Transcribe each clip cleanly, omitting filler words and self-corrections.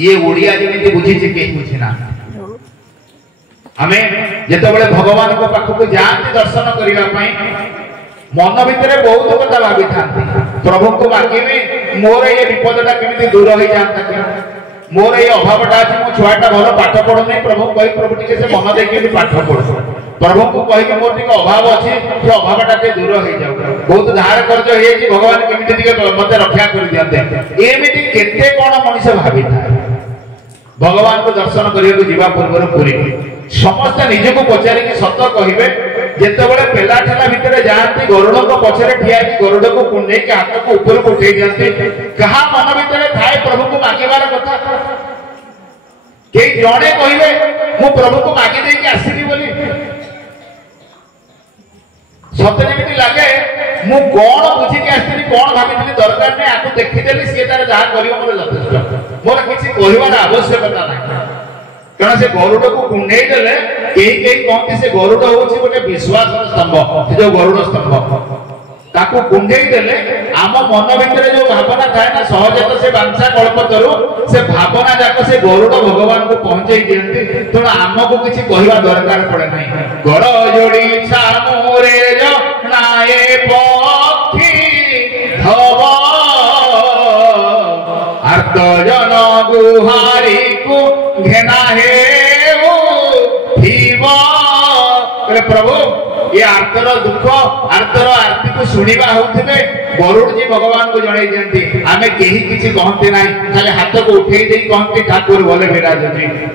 ये ओडिया जमी बुझी कहीं बुझीना आमे जेतबेले भगवान को पाखक जाती दर्शन करने मन भितर बहुत कथा भावी था प्रभु को मागिबे मोर ये विपदटा केमिति दूर हो जाता मोर ये अभावटा अछि मो छुआटा भलो पाठ पढो नै प्रभु कहि प्रभु टिके से मन देखि पाठ पढो प्रभु को कहि कि मोर टिके अभाव अछि से अभावटा के दूर हो जाऊ बहुत धार कर्ज हे कि भगवान केमिति टिके मते रक्षा कर दियते एमिति केते कोन मनुष्य भावी था भगवान को दर्शन करने को जीवा पूर्व पूरी समस्त निज को पचारे कि सत कहिबे जेतेबेले पेला ठेला भितर जाती गरुड़ को पछरे ठिया कि गरुड़ को कुंडे के हाथ को ऊपर को उठे जाती कहा मन भितर थाए प्रभु को मागिबार कथा के जणे कहिबे मु प्रभु को मागी दे के आसीबी बोली सत जेमिति लागे मु कोन बुझी के आसीबी कोन भाबितली दरकार नै आकु देखि देली से तार जहा करियो मोर यथेष्ट मोर किछि कहिबार आवश्यकता नै कारण से गरुड़ को कुंडे देले कई कहते से गरुड़ होछि गोटे विश्वास स्तंभ जो गरुड़ स्तंभ ताको कुंडे देले आम मन भितर जो भावना थाए ना सहजत से बांछा कल्पतरु से भावना जाक से गरुड़ भगवान को पहुंचाई दियंती तेणु आमको किछि कहिबा दरकार पड़े नै गड़ जोड़ी छामुरे जो नाए पक्षी धव आर्त जन गुहारी को घेना हे प्रभु ये आर्तर दुख आर्तर आरती को शुणा होते गरुड़ जी भगवान को जन दिखती आम कहीं किसी कहते ना खाली हाथ को उठे कहते ठाकुर भले विराज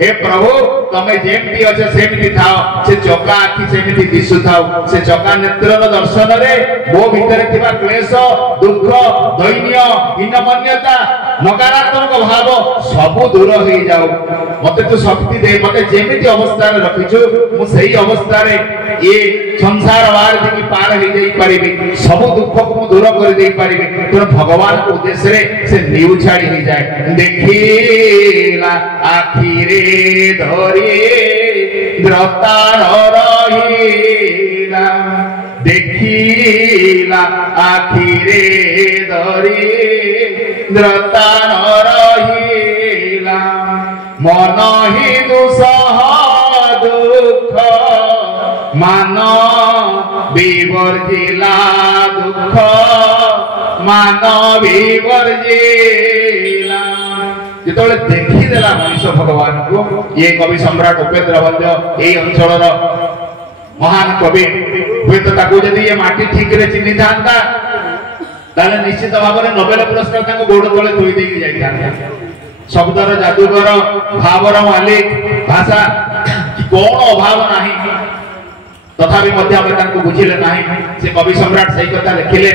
हे प्रभु तमें जमी अच्छे सेमती थाओ से चका आखि सेमती दिशु थाओ से चका नेत्र दर्शन रे मो भितर थिबा क्लेश दुख दैन्य हीनमन्यता नकारात्मक भाव सब दूर हो जाओ मते तो शक्ति दे मते जेमिति अवस्था रे रखिछु मु सही अवस्था रे ये संसार वार की पार हो जाई परिबे सब दुख को मु दूर कर दे परिबे तो भगवान को उद्देश्य रे से न्यू छाड़ी हो जाए देखिला आखिरे धरी द्रतार रहिला देखिला आखिरे धरी द्रतार रहिला मन ही दुसह दुख मान विवर्जिला दुख मान विवर्जिला जितने देखीदेला मनुष्य भगवान को ये कवि सम्राट उपेन्द्र वल्लभ ये अंचल महान कवि हुए तो जदि ये माटी ठीक रे चिन्ही था निश्चित भाव में नोबेल पुरस्कार गोड़ तले थोई देकी जाइथा शब्दर जादूगर भावर मालिक भाषा कौन अभाव नहीं तथापि मध्य आम बुझिले ना से कवि सम्राट से कथा लिखिले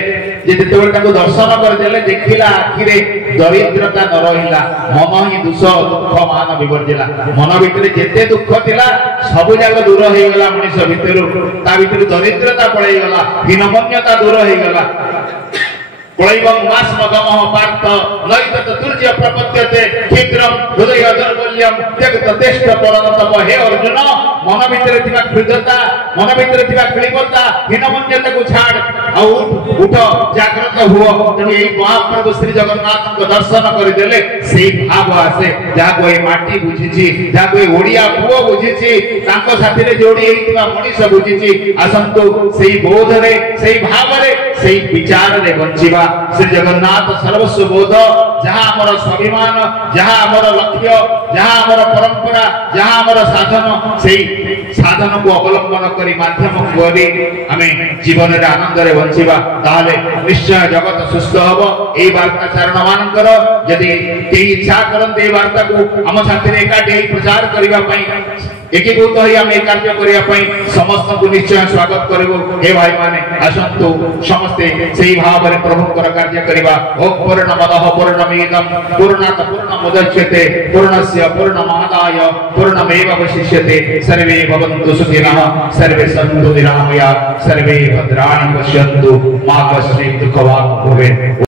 जितेबाला दर्शन करदे देखिला आखिरे दरिद्रता न रहिला मन ही दुष दुख मान विवर्जिला मन भितर जेते दुख थिला सब जाक दूर हो गला मनुष्य भितर ता भितर दरिद्रता पळै गला हीनमन्यता दूर हो गला क्लैवं मास्मगमः पार्थ नैतत तुर्य प्रपद्यते क्षिद्रं हृदय दौर्बल्यं त्यक्ततेष्ट परमतम हे अर्जुन मन भितर थिबा क्षुद्रता मन भितर थिबा क्लिबता हीनमन्यता को छाड़ और उठ जागृत हुओ तेणु एई महाप्रभु श्री जगन्नाथ को दर्शन कर देले सेई भाव आसे जाको ए माटी बुझिछि जाको ए ओडिया पुओ बुझिछि तांको साथी रे जोड़ी एइतिबा मनुष्य बुझिछि आसंतु सेई बोध रे सेई भाव रे सेई विचार रे बंचिबा श्री जगन्नाथ सर्वस्व बोध जहां हमर स्वाभिमान जहां हमर लक्ष्य जहां हमर परंपरा जहां हमर साधन सेई साधन को अवलंबन करी माध्यम करी हमें जीवन रे आनंद रे बंचिबा ताले निश्चय जगत सुस्थ हबो एई वार्ता चरण मानकर यदि केही इच्छा करन ए वार्ता को हम साथी रे एकाठी प्रचार करिबा पई एकीभूत होई हम ए कार्य करिया पई समस्त को निश्चय स्वागत करबो हे भाई माने आसंतु समस्त सेही भाव रे प्रभु कर कार्य करिबा ओ पूर्णमदः पूर्णमिदं पूर्णात् पूर्णमुदच्यते पूर्णस्य पूर्णमादाय पूर्णमेवावशिष्यते सर्वे भवन्तु सुखिनः सर्वे सन्तु निरामया सर्वे भद्राणि पश्यन्तु मा कश्चित् दुःखभाग् भवेत्।